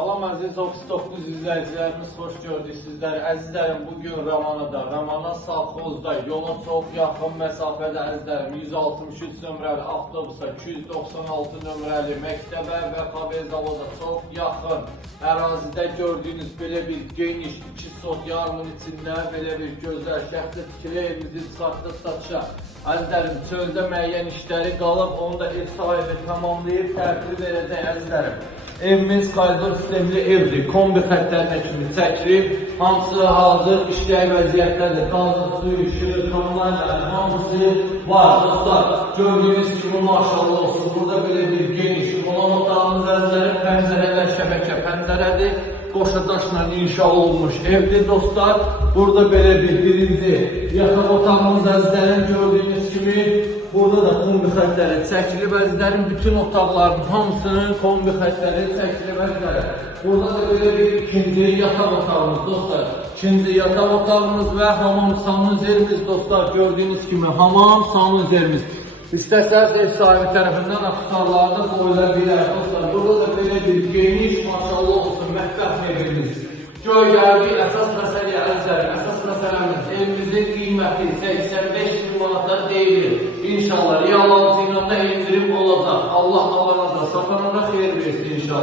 Salam əziz 39 izləyicilərimiz, xoş gördük sizləri. Əzizlərim, bugün Ramanada, Ramana Savxozda, yola çox yaxın məsafədə əzizlərim, 163 nömrəli avtobusa, 296 nömrəli məktəbə və Kabezaloda çox yaxın ərazidə gördüyünüz belə bir geniş 2 sot yarımın içində belə bir gözəl şəxsi tikili evimizi çıxartdı satışa. Əzizlərim, çöldə müəyyən işləri qalıb, onu da ev sahibi tamamlayıb təhvil verəcək əzizlərim. Evimiz koridor sistemli evdir. Kombi xətlərinə kimi çəkilib, hamısı hazır işləyə vəziyyətlədir. Qazı, suyu, işığı, kanallar, hamısı var dostlar. Gördüyünüz kimi maşallah olsun. Burada belə bir geniş olan otağımız əzizlərim, pəncərələr şəbəkə pəncərədir. Qoşa daşla inşa olunmuş evdir dostlar. Burada belə birinci yataq otağımız əzizlərim, gördüyünüz kimi. Burada da kombi xətləri çəkilib əzizlərim, bütün otaqların hamısının kombi xətləri çəkilib əzizlərim. Burada da böyle bir ikinci yataq otağımız dostlar. İkinci yataq otağımız və hamam sanuzerimiz dostlar. Gördüğünüz kimi hamam sanuzerimiz. İstəsəz ev sahibi tərəfindən aksarlarda qoyula bilər dostlar. Burada da böyle bir geniş maşallah olsun mətbəx evimiz. Gölgəli əsas məsələyə əzizlərim, əsas məsələmiz evimizin qiyməti 85 bin manata deyilir. İnşallah real alıcı ilə indirim olacaq. Allah alana da satanana xeyir versin inşallah.